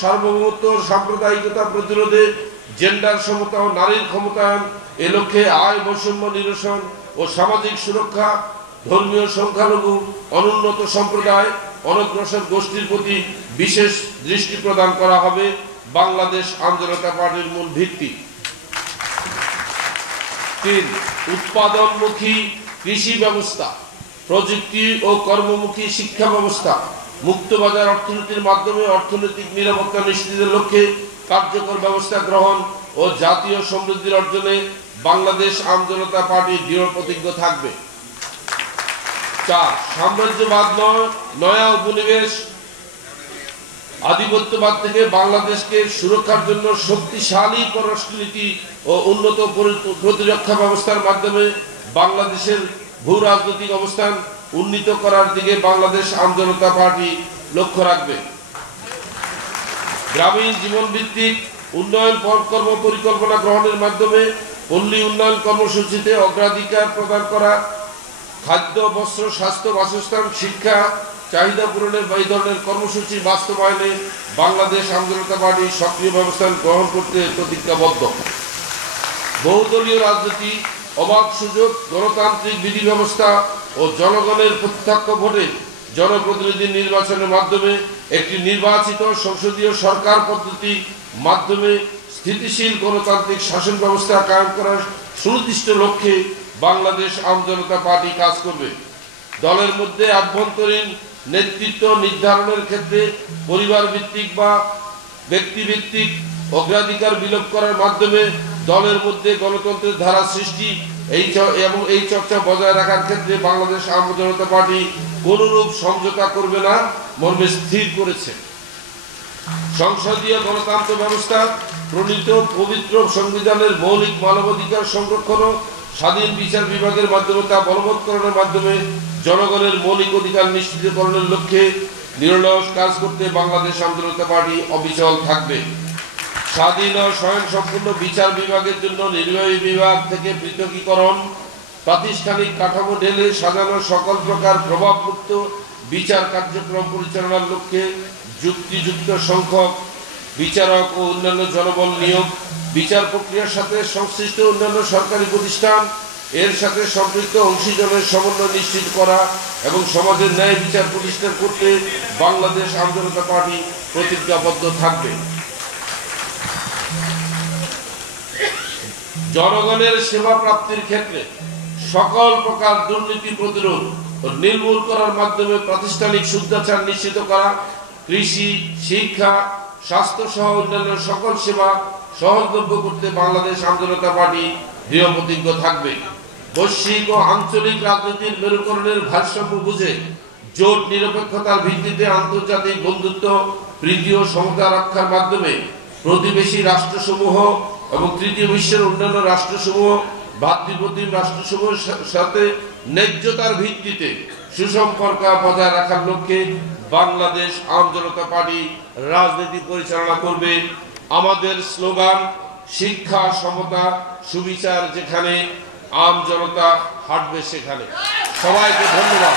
সার্বভৌমত্ব, সাম্প্রদায়িকতা প্রতিরোধে, জেন্ডার সমতা ও নারীর ক্ষমতায়ন, এ লক্ষ্যে আয় বৈষম্য নিরসন ও সামাজিক সুরক্ষা, ধর্মীয় সংখ্যালঘু, অনুন্নত সম্প্রদায়, অনগ্রসর গোষ্ঠীর প্রতি বিশেষ দৃষ্টি প্রদান করা হবে বাংলাদেশ আম জনতা পার্টির মূল ভিত্তি। ৩. উৎপাদনমুখী কৃষি ব্যবস্থা, প্রযুক্তি ও কর্মমুখী শিক্ষা ব্যবস্থা, মুক্তবাজার অর্থনীতির মাধ্যমে অর্থনৈতিক নিরাপত্তা নিশ্চিতের লক্ষ্যে কার্যকর ব্যবস্থা গ্রহণ ও জাতীয় সমৃদ্ধির অর্জনে বাংলাদেশ আম জনতা পার্টি দৃঢ় প্রতিজ্ঞ থাকবে। ৪. সাম্রাজ্যবাদ নয়া উপনিবেশ আধিপত্যবাদ থেকে বাংলাদেশকে সুরক্ষার জন্য শক্তিশালী পররাষ্ট্রনীতি ও উন্নত প্রতিরক্ষা ব্যবস্থার মাধ্যমে বাংলাদেশের ভূ রাজনৈতিক অবস্থান উন্নীত করার দিকে বাংলাদেশ আম জনতা পার্টি লক্ষ্য রাখবে। গ্রামীণ জীবনভিত্তিক উন্নয়ন কর্ম পরিকল্পনা গ্রহণের মাধ্যমে পল্লী উন্নয়ন কর্মসূচিতে অগ্রাধিকার প্রদান করা, খাদ্য, বস্ত্র, স্বাস্থ্য, বাসস্থান, শিক্ষা চাহিদা পূরণের এই ধরনের কর্মসূচি বাস্তবায়নে বাংলাদেশ আম জনতা পার্টি সক্রিয় ব্যবস্থা গ্রহণ করতে প্রতিজ্ঞাবদ্ধ। বহুদলীয় রাজনীতি, অবাধ সুযোগ, গণতান্ত্রিক বিধি ব্যবস্থা ও জনগণের প্রত্যক্ষ ভোটে জনপ্রতিনিধি নির্বাচনের মাধ্যমে একটি নির্বাচিত সংসদীয় সরকার পদ্ধতি মাধ্যমে স্থিতিশীল গণতান্ত্রিক শাসন ব্যবস্থা কায়েম করার সুনির্দিষ্ট লক্ষ্যে বাংলাদেশ আম জনতা পার্টি কাজ করবে। দলের মধ্যে আভ্যন্তরীণ নেতৃত্ব নির্ধারণের ক্ষেত্রে পরিবার ভিত্তিক বা ব্যক্তিভিত্তিক অগ্রাধিকার বিলোপ করার মাধ্যমে দলের মধ্যে গণতন্ত্রের ধারা সৃষ্টি এবং এই চর্চা বজায় রাখার ক্ষেত্রে বাংলাদেশ আম জনতা পার্টি কোনরূপ সমঝোতা করবে না মর্মে স্থির করেছে। সংসদীয় গণতন্ত্র ব্যবস্থা প্রণীত পবিত্র সংবিধানের মৌলিক মানবাধিকার সংরক্ষণ ও স্বাধীন বিচার বিভাগের মাধ্যমে তা বলবৎকরণের মাধ্যমে জনগণের মৌলিক অধিকার নিশ্চিতকরণের লক্ষ্যে নিরলস কাজ করতে বাংলাদেশ আম জনতা পার্টি অবিচল থাকবে। স্বাধীন ও স্বয়ংসম্পূর্ণ বিচার বিভাগের জন্য নির্বাহী বিভাগ থেকে পৃথকীকরণ, প্রাতিষ্ঠানিক কাঠামো ঢেলে সাজানো সকল প্রকার প্রভাবমুক্ত বিচার কার্যক্রম পরিচালনার লক্ষ্যে যুক্তিযুক্ত সংখ্যক বিচারক ও অন্যান্য জনবল নিয়োগ, বিচার প্রক্রিয়ার সাথে সংশ্লিষ্ট অন্যান্য সরকারি প্রতিষ্ঠান এর সাথে সম্পৃক্ত অংশীজনের সমন্বয় নিশ্চিত করা এবং সমাজের ন্যায় বিচার প্রতিষ্ঠা করতে বাংলাদেশ আম জনতা পার্টি প্রতিজ্ঞাবদ্ধ থাকবে। জনগণের সেবা প্রাপ্তির ক্ষেত্রে সকল প্রকার দুর্নীতি প্রতিরোধ ও নির্মূল করার মাধ্যমে প্রাতিষ্ঠানিক শুদ্ধাচার নিশ্চিত করা, কৃষি, শিক্ষা, স্বাস্থ্য সহ অন্যান্য সকল সেবা সহজলভ্য করতে বাংলাদেশ আম জনতা পার্টি দৃঢ় প্রতিজ্ঞ থাকবে। বৈশ্বিক ও আঞ্চলিক রাজনীতির মেরুকরণের ভারসাম্য বুঝে জোট নিরপেক্ষতার ভিত্তিতে আন্তর্জাতিক বন্ধুত্ব, প্রীতি ও সমতা রক্ষার মাধ্যমে প্রতিবেশী রাষ্ট্রসমূহ এবং তৃতীয় বিশ্বের অন্যান্য রাষ্ট্রসমূহ, ভাতৃপ্রতিম রাষ্ট্রসমূহের সাথে ন্যায্যতার ভিত্তিতে সুসম্পর্ক বজায় রাখার লক্ষ্যে বাংলাদেশ আম জনতা পার্টি রাজনীতি পরিচালনা করবে। আমাদের স্লোগান শিক্ষা, সমতা, সুবিচার, যেখানে আম জনতা হাঁটবে সেখানে। সবাইকে ধন্যবাদ।